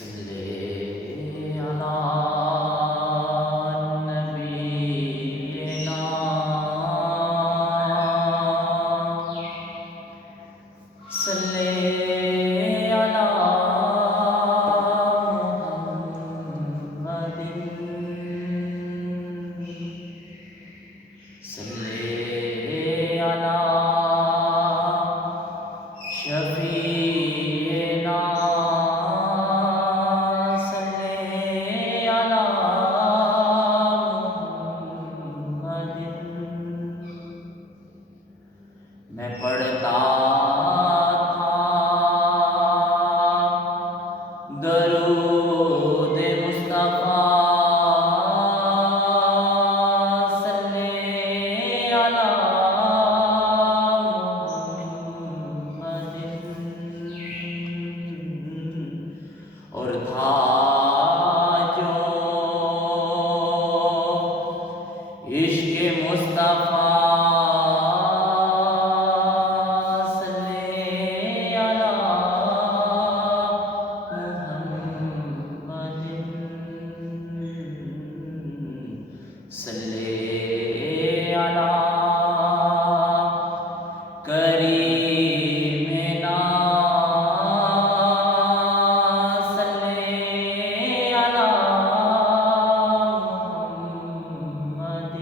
صلی علی نبینا صلی علی محمد صلی علی شفیعنا میں پڑھتا تھا درود مصطفیٰ صلی علی محمد اور تھا جو عشق مصطفیٰ صلی علی کریمنا صلی علی محمد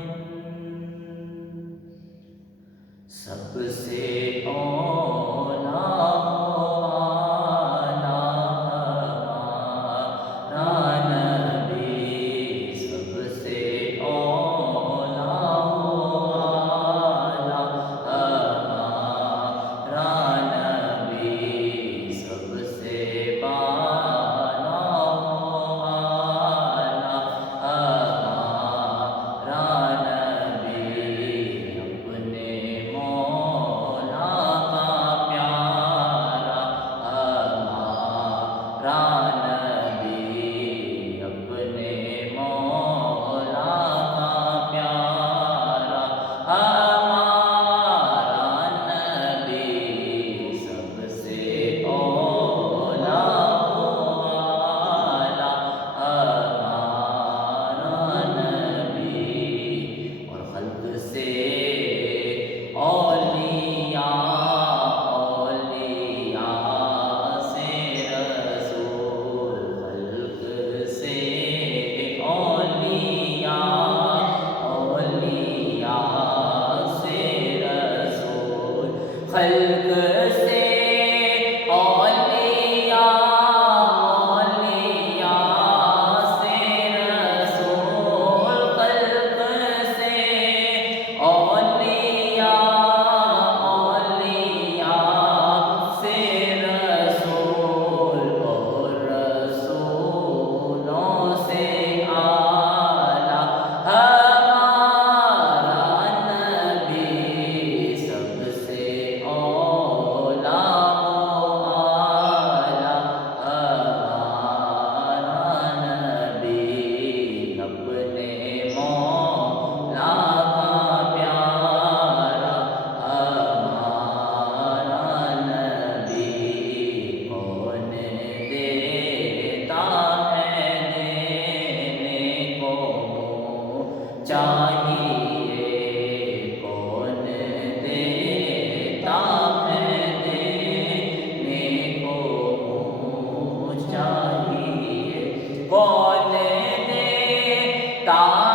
سب سے اولا خلق سے اولیاء اولیاء سے رسول خلق سے اولیاء اولیاء سے رسول اور رسولوں سے اعلیٰ ہمارا نبی سب سے چاہیے کون دیتا ہے دینے کو چاہیے کون دیتا